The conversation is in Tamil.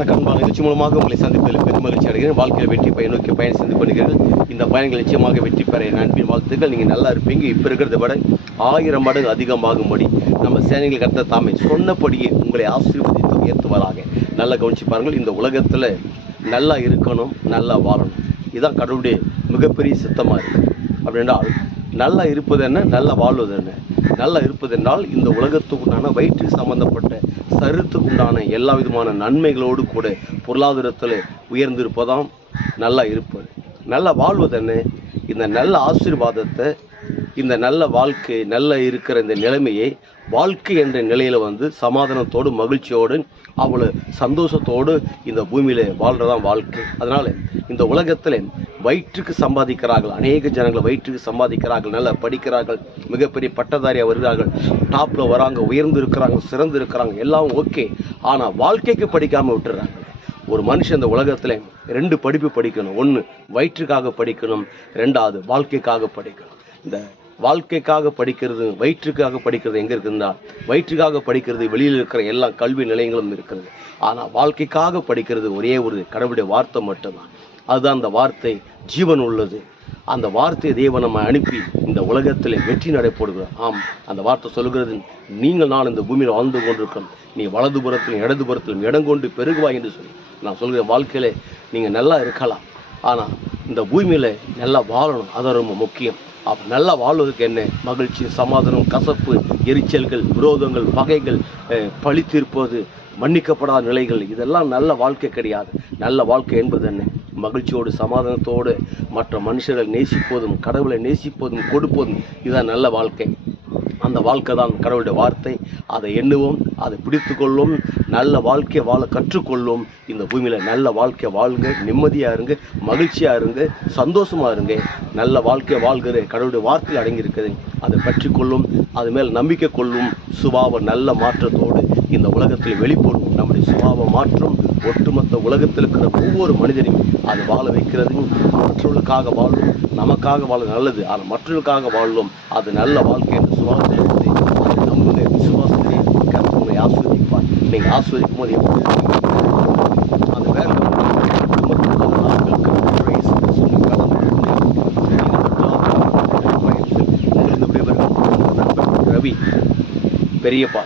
வணக்கம். நிகழ்ச்சி மூலமாக உங்களை சந்திப்பதில் பெரும் மகிழ்ச்சி அடைகிறேன். வாழ்க்கையில் வெற்றி பயன் நோக்கி பயணம் சென்று கொண்டிருக்கிறீர்கள் இந்த பயணங்கள் நிச்சயமாக வெற்றி பெற என் அன்பின் வாழ்த்துக்கள். நீங்கள் நல்லா இருப்பீங்க. இப்போ இருக்கிறத விட ஆயிரம் மடங்கு அதிகமாகும்படி நம்ம சேனைகள் கத்த தாமே சொன்னபடியே உங்களை ஆசீர்வதித்து உயர்த்துவதாக நல்லா கவனிச்சு பாருங்கள். இந்த உலகத்தில் நல்லா இருக்கணும் நல்லா வாழணும். இதுதான் கடவுளுடைய மிகப்பெரிய சித்தமாக இருக்குது அப்படின்றால் நல்லா இருப்பது என்ன நல்லா வாழ்வது என்ன நல்லா இருப்பது என்றால் இந்த உலகத்துக்குண்டான வயிற்று சம்பந்தப்பட்ட சருத்துக்கு உண்டான எல்லா விதமான நன்மைகளோடு கூட பொருளாதாரத்தில் உயர்ந்திருப்பதாம் நல்லா இருப்பது. நல்லா வாழ்வது என்ன இந்த நல்ல ஆசீர்வாதத்தை இந்த நல்ல வாழ்க்கை நல்ல இருக்கிற இந்த நிலைமையை வாழ்க்கை என்ற நிலையில் வந்து சமாதானத்தோடு மகிழ்ச்சியோடு அவ்வளோ சந்தோஷத்தோடு இந்த பூமியில் வாழ்கிறதான் வாழ்க்கை. அதனால் இந்த உலகத்தில் வயிற்றுக்கு சம்பாதிக்கிறார்கள். அநேக ஜனங்கள் வயிற்றுக்கு சம்பாதிக்கிறார்கள். நல்லா படிக்கிறார்கள். மிகப்பெரிய பட்டதாரியாக வருகிறார்கள். டாப்பில் வராங்க. உயர்ந்து இருக்கிறாங்க சிறந்து இருக்கிறாங்க எல்லாம் ஓகே ஆனால் வாழ்க்கைக்கு படிக்காமல் விட்டுறாங்க. ஒரு மனுஷன் இந்த உலகத்தில் ரெண்டு படிப்பு படிக்கணும். ஒன்று வயிற்றுக்காக படிக்கணும். ரெண்டாவது வாழ்க்கைக்காக படிக்கணும். இந்த வாழ்க்கைக்காக படிக்கிறது வயிற்றுக்காக படிக்கிறது எங்கே இருக்குதுன்னா வயிற்றுக்காக படிக்கிறது வெளியில் இருக்கிற எல்லா கல்வி நிலையங்களும் இருக்கிறது. ஆனால் வாழ்க்கைக்காக படிக்கிறது ஒரே ஒரு கடவுளுடைய வார்த்தை மட்டும்தான். அதுதான் அந்த வார்த்தை ஜீவன் உள்ளது. அந்த வார்த்தையை தேவன் நம்ம அனுப்பி இந்த உலகத்தில் வெற்றி நடைபோடுகிறோம் ஆம் அந்த வார்த்தை சொல்கிறது நீங்கள் நான் இந்த பூமியில் வாழ்ந்து கொண்டிருக்கிறோம் நீ இடது புறத்திலும் இடம் கொண்டு பெருகுவாய் என்று சொல்லி. நான் சொல்கிற வாழ்க்கையில் நீங்கள் நல்லா இருக்கலாம். ஆனால் இந்த பூமியில் நல்லா வாழணும். அது ரொம்ப முக்கியம். அப்போ நல்லா வாழ்வதற்கு என்ன? மகிழ்ச்சி சமாதானம் கசப்பு எரிச்சல்கள் விரோதங்கள் பகைகள் பழி தீர்ப்பது மன்னிக்கப்படாத நிலைகள் இதெல்லாம் நல்ல வாழ்க்கை கிடையாது. நல்ல வாழ்க்கை என்பது என்ன? மகிழ்ச்சியோடு சமாதானத்தோடு மற்ற மனுஷர்கள் நேசிப்பதும் கடவுளை நேசிப்பதும் கொடுப்பதும் இதுதான் நல்ல வாழ்க்கை. அந்த வாழ்க்கை தான் கடவுளுடைய வார்த்தை. அதை எண்ணுவோம் அதை பிடித்து கொள்ளும் நல்ல வாழ்க்கையை வாழ கற்றுக்கொள்ளும் இந்த பூமியில் நல்ல வாழ்க்கையை வாழ்க நிம்மதியாக இருங்க மகிழ்ச்சியாக இருங்க சந்தோஷமாக இருங்க. நல்ல வாழ்க்கையை வாழ்கிற கடவுளுடைய வார்த்தையில் அடங்கியிருக்குது அதை பற்றிக்கொள்ளும் அது மேல் நம்பிக்கை கொள்ளும் சுபாவ நல்ல மாற்றத்தோடு இந்த உலகத்தில் வெளிப்படும் நம்முடைய சுபாவ மாற்றம் ஒட்டுமொத்த உலகத்தில் இருக்கிற ஒவ்வொரு மனிதனையும் அது வாழ வைக்கிறது மற்றவர்களுக்காக வாழும் நமக்காக வாழ நல்லது ஆனால் மற்றவர்களுக்காக வாழும் அது நல்ல வாழ்க்கை என்று சுபாவத்தில் இருக்குது அதை விசுவாசத்தை கருத்துங்களை ஆஸ்வதிப்பார் நீங்கள் ஆஸ்வதிக்கும் போது எப்படி அந்த வேலை ரவி பெரியப்பா